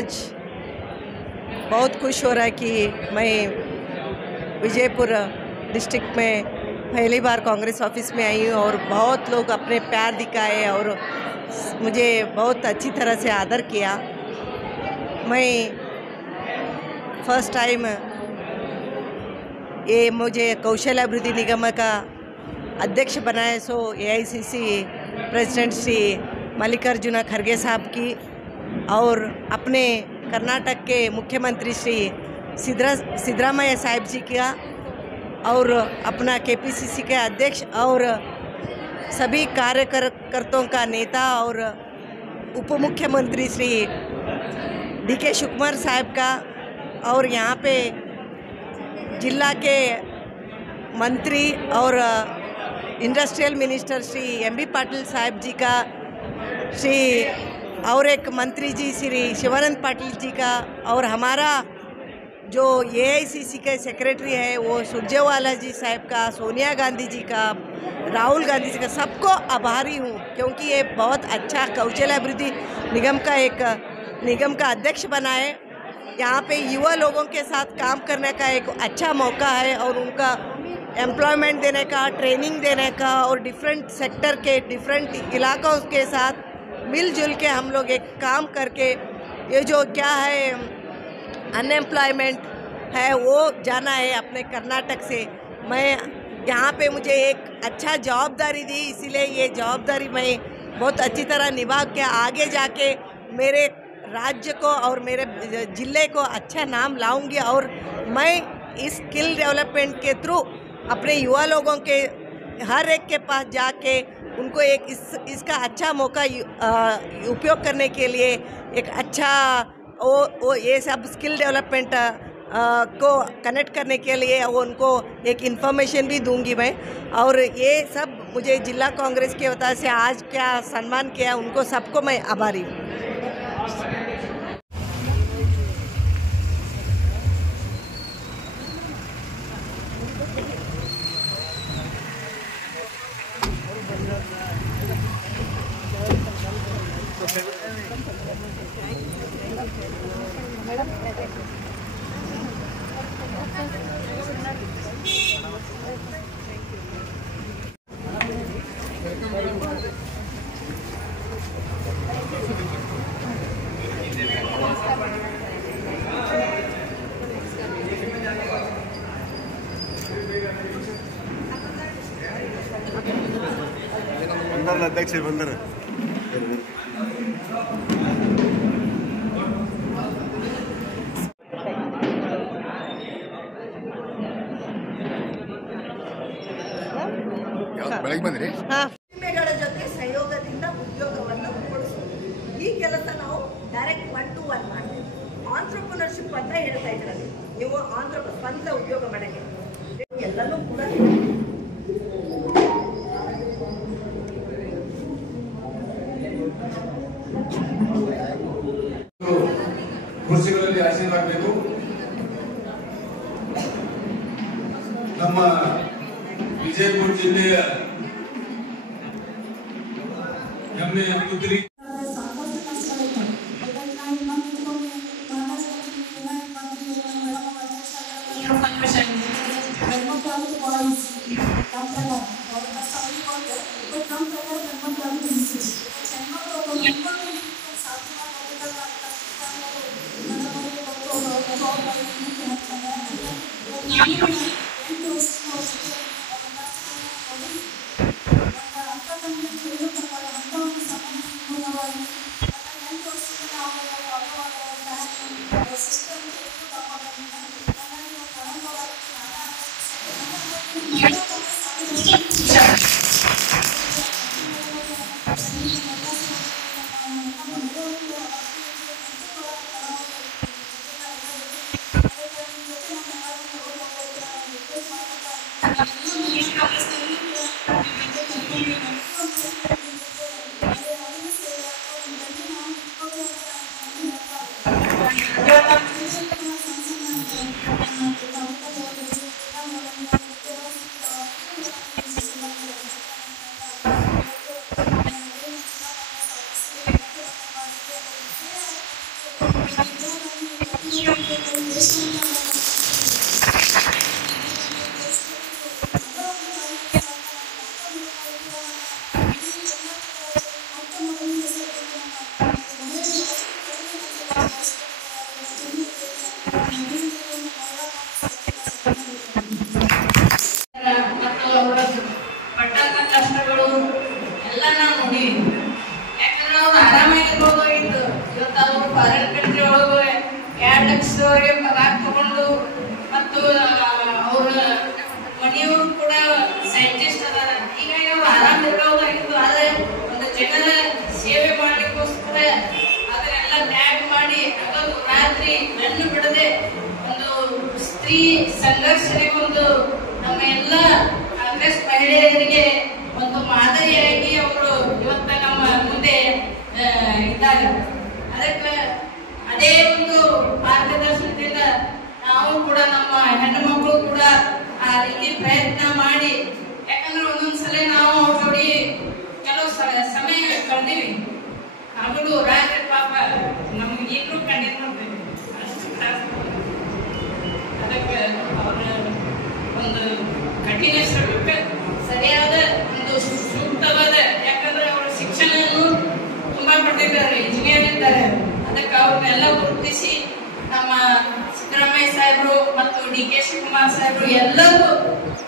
आज बहुत खुश हो रहा है कि मैं विजयपुर डिस्ट्रिक्ट में पहली बार कांग्रेस ऑफिस में आई हूँ और बहुत लोग अपने प्यार दिखाए और मुझे बहुत अच्छी तरह से आदर किया। मैं फर्स्ट टाइम ये मुझे कौशल अभिवृद्धि निगम का अध्यक्ष बनाए सो AICC प्रेसिडेंट श्री मल्लिकार्जुन खड़गे साहब की और अपने कर्नाटक के मुख्यमंत्री श्री सिद्धरामैया साहब जी का और अपना KPCC के अध्यक्ष और सभी कार्यकर्ताओं का नेता और उप मुख्यमंत्री श्री DK शिवकुमार साहब का और यहाँ पे जिला के मंत्री और industrial minister Shri MB Patil साहब जी का श्री और एक मंत्री जी श्री शिवानंद पाटिल जी का और हमारा जो AICC के सेक्रेटरी है वो सुरजेवाला जी साहब का, सोनिया गांधी जी का, राहुल गांधी जी का, सबको आभारी हूँ क्योंकि ये बहुत अच्छा कौशल अभिवृद्धि निगम का अध्यक्ष बनाए। यहाँ पे युवा लोगों के साथ काम करने का एक अच्छा मौका है और उनका एम्प्लॉयमेंट देने का, ट्रेनिंग देने का और डिफरेंट सेक्टर के डिफरेंट इलाकों के साथ मिलजुल के हम लोग एक काम करके ये जो क्या है अनएम्प्लॉयमेंट है वो जाना है अपने कर्नाटक से। मैं यहाँ पे मुझे एक अच्छा जवाबदारी दी, इसीलिए ये जवाबदारी मैं बहुत अच्छी तरह निभा के आगे जाके मेरे राज्य को और मेरे ज़िले को अच्छा नाम लाऊंगी और मैं इस स्किल डेवलपमेंट के थ्रू अपने युवा लोगों के हर एक के पास जाके उनको एक इसका अच्छा मौका उपयोग करने के लिए एक अच्छा वो ये सब स्किल डेवलपमेंट को कनेक्ट करने के लिए वो उनको एक इन्फॉर्मेशन भी दूंगी मैं। और ये सब मुझे जिला कांग्रेस के वजह से आज क्या सम्मान किया उनको सबको मैं आभारी हूँ। अध्यक्ष बंदर ಬೆಳಗ್ಗೆ ಬಂದ್ರಿ ಗಳ ಜೊತೆ ಸಹಯೋಗದಿಂದ ಉದ್ಯೋಗವನ್ನು ಕೊಡಿಸೋದು ಈ ಕೆಲಸ ನಾವು ಡೈರೆಕ್ಟ್ 1 to 1 ಮಾಡ್ತೀವಿ। ಆಂಟ್ರಪ್ರಿನರ್ಶಿಪ್ ಅಂತ ಹೇಳ್ತಾ ಇದ್ರಲ್ಲಿ ನೀವು ಸ್ವಂತ ಉದ್ಯೋಗ ಮಾಡಕ್ಕೆ ಎಲ್ಲನೂ ಕೂಡ ಕುರ್ಚಿಗಳಲ್ಲಿ ಆಶೀರ್ವಾಗಬೇಕು। ನಮ್ಮ ವಿಜಯಪುರ ಜಿಲ್ಲೆಯ ಹೆಮ್ಮೆಯ ಪುತ್ರಿ ಮತ್ತು ಅವರ ಪಟ್ಟಂತ ಕಷ್ಟಗಳು ಎಲ್ಲ ನಾವು ನೋಡಿವಿ. ಯಾಕಂದ್ರೆ ಅವ್ರು ಆರಾಮಾಗಿರ್ಬೋದಾಗಿತ್ತು. ಇವತ್ತು ಅವರು ಫಾರಿನ್ ಕಂಟ್ರಿ ಒಳಗೆ 2 ಲಕ್ಷದವರೆಗೆ ಪಗಾರ ತಗೊಂಡು ಮತ್ತು ಅವ್ರ ಮನೆಯವರು ಕೂಡ ಸೈಂಟಿಸ್ಟ್ ಅದಾರ. ಹೀಗಾಗಿ ಅವ್ರು ಆರಾಮ್ ಇರ್ಬೋದಾಗಿತ್ತು. ಆದರೆ ಒಂದು ಜನರ ಸೇವೆ ಮಾಡ್ಲಿಕ್ಕೋಸ್ಕರ ಅದನ್ನೆಲ್ಲ ತ್ಯಾಗ ಮಾಡಿ ಹಗಲು ರಾತ್ರಿ ಕಣ್ಣು ಬಿಡದೆ ಒಂದು ಸ್ತ್ರೀ ಸಂಘರ್ಷಕ್ಕೆ ಒಂದು ನಮ್ಮ ಎಲ್ಲ ಕಾಂಗ್ರೆಸ್ ಮಹಿಳೆಯರಿಗೆ ಒಂದು ಮಾದರಿಯಾಗಿ ಅವರು ಇವತ್ತ ನಮ್ಮ ಮುಂದೆ ಇದ್ದಾರೆ. ಅದಕ್ಕೆ ಅದೇ ಒಂದು ಮಾರ್ಗದರ್ಶನದಿಂದ ನಾವು ಕೂಡ ನಮ್ಮ ಹೆಣ್ಣು ಮಕ್ಕಳು ಕೂಡ ಆ ರೀತಿ ಪ್ರಯತ್ನ ಮಾಡಿ, ಯಾಕಂದ್ರೆ ಒಂದೊಂದ್ಸಲ ನಾವು ಅವ್ರ ಜೋಡಿ ಕೆಲವು ಸಮಯ ಕಳೆದಿವಿ. ಹಗಲು ರಾತ್ರಿ ಪಾಪ ನಮ್ಗೆ ಈಗಲೂ ಕಂಡಿರ್ತದೆ. ಅದಕ್ಕೆ ಅವರ ಒಂದು ಕಠಿಣ ಶ್ರಮಕ್ಕೆ ಸರಿಯಾದ ಒಂದು ಸೂಕ್ತವಾದ, ಯಾಕಂದ್ರೆ ಅವರ ಶಿಕ್ಷಣವನ್ನು ತುಂಬಾ ಪಡೆದಿದ್ದಾರೆ, ಇಂಜಿನಿಯರ್ ಇದ್ದಾರೆ. ಅದಕ್ಕೆ ಅವ್ರನ್ನೆಲ್ಲ ಗುರುತಿಸಿ ನಮ್ಮ ಸಿದ್ದರಾಮಯ್ಯ ಸಾಹೇಬರು ಮತ್ತು DK ಶಿವಕುಮಾರ್ ಸಾಹೇಬರು ಎಲ್ಲರೂ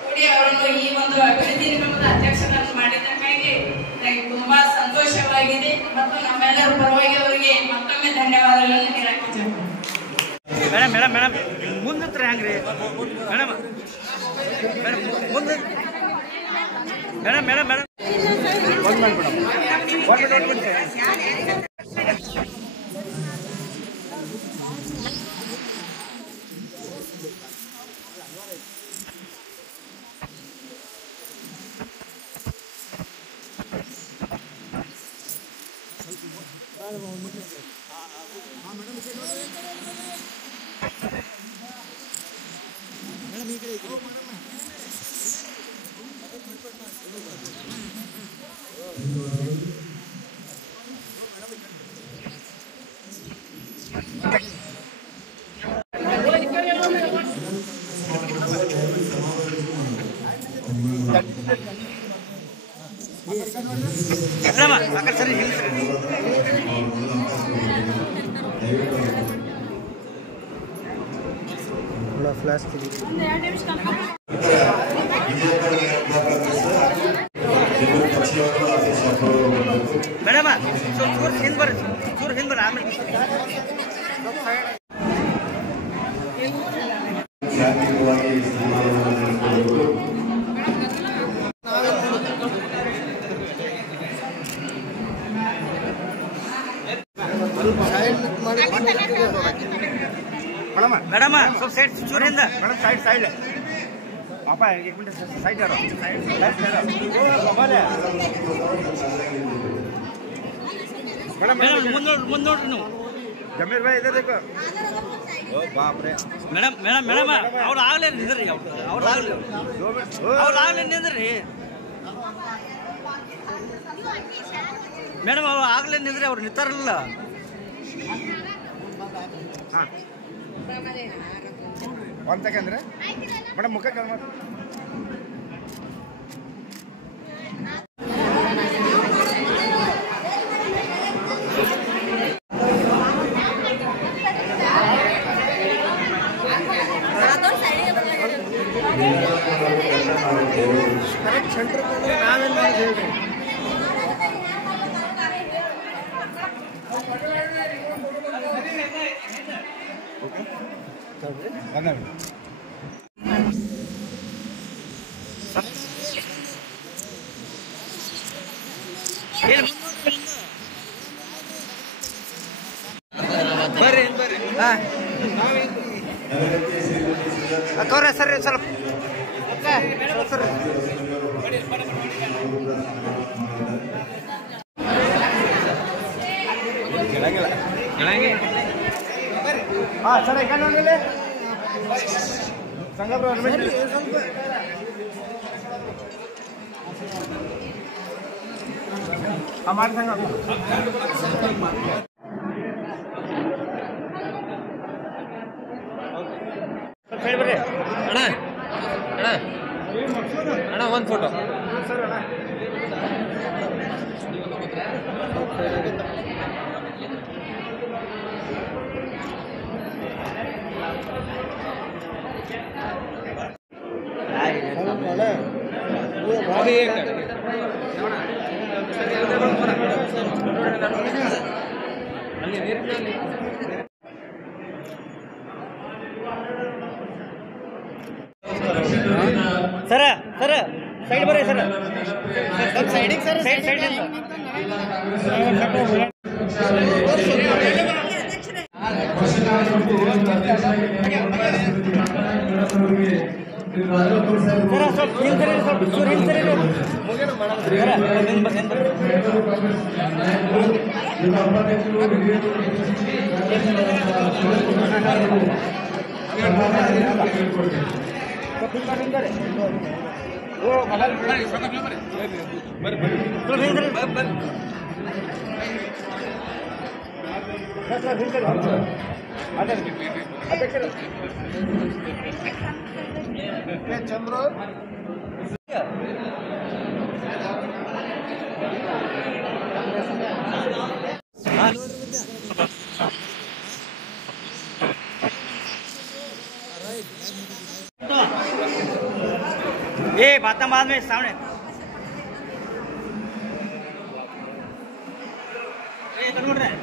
ಕೂಡಿ ಅವರನ್ನು ಈ ಒಂದು ಅಭಿವೃದ್ಧಿ ನಿಗಮದ ಅಧ್ಯಕ್ಷರನ್ನು ಮಾಡಿದ್ದಕ್ಕಾಗಿ ನನಗೆ ತುಂಬಾ ಸಂತೋಷವಾಗಿದೆ ಮತ್ತು ನಮ್ಮೆಲ್ಲರ ಪರವಾಗಿ ಅವರಿಗೆ ಮತ್ತೊಮ್ಮೆ ಧನ್ಯವಾದಗಳನ್ನು ಹೇಳಕ್ಕೆ ಇಚ್ಛೆಪಡ್ತೀನಿ. ಮೇಡಮ್ ಮೇಡಮ್ ಮೇಡಮ್ ಮುಂದೆ ಹೆಂಗ್ರಿ ಮೇಡಮ್ ಮುಂದೆ ಮೇಡಮ್ ಮೇಡಮ್ ಮೇಡಮ್ ಸರಿ ಫ್ಲಾಶ್ ಮೇಡಮ್ ಚೂರು ಹಿಂದೆ ಬರ್ರಿ, ಚೂರು ಹಿಂದೆ ಬರ್ರಿ. ಆಮೇಲೆ ಮೇಡಮ್ ಸ್ವಲ್ಪ ಸೈಡ್ ಚೂರು ಹಿಂದೆ ಮೇಡಮ್ ಸೈಡ್ ಪಾಪ 1 ಮಿನಿಟ್ ಸೈಡ್ ಯಾರು ಮುಂದೆ ನೋಡ್ರಿ ನೀವು. ಜಮೀರ್ ಭಾಯ್ ಇದೇ ಮೇಡಮ್ ಮೇಡಮ್ ಮೇಡಮ್ ಅವ್ರು ಆಗ್ಲೇ ನಿಂದ್ರಿ, ಅವ್ರು ಆಗ್ಲೇ ನಿಂದ್ರಿ ಮೇಡಮ್, ಅವ್ರು ಆಗ್ಲೇ ನಿಂದ್ರಿ, ಅವ್ರು ನಿಂತಾರಲ್ಲ. ಹಾಂ 1 ಸೆಕೆಂಡ್ ರೀ ಮೇಡಮ್, ಮುಖ ಕಾಲ್ ಮಾಡಿ. ನಾವೇನು ಮಾಡಿ ಹೇಳ್ರಿ ಬರ್ರಿ ಬರ್ರಿ. ಹಾಂ ಅಕ್ಕವ್ರೆ ಸರಿ ಸ್ವಲ್ಪ ಸರ್ ಹಾಂ ಸರ್ ಈಗ ನೋಡಿಲ್ಲ ಸಂಘ ಮಾಡಿ ಸಂಘ ಸೈಡ್ ಬರ್ರಿ ಅಣ್ಣ ಅಣ್ಣ ಅಣ್ಣ ಒಂದು ಫೋಟೋ ಸರ ಸರ ಸೈಡ್ ಬರ್ರಿ ಸರ್ ಸೈಡಿಗೆ ಸರ್ ಸೈಡ್ ಸೈಡ್ ಚಂದ್ರ ये बात बाद में सामने ये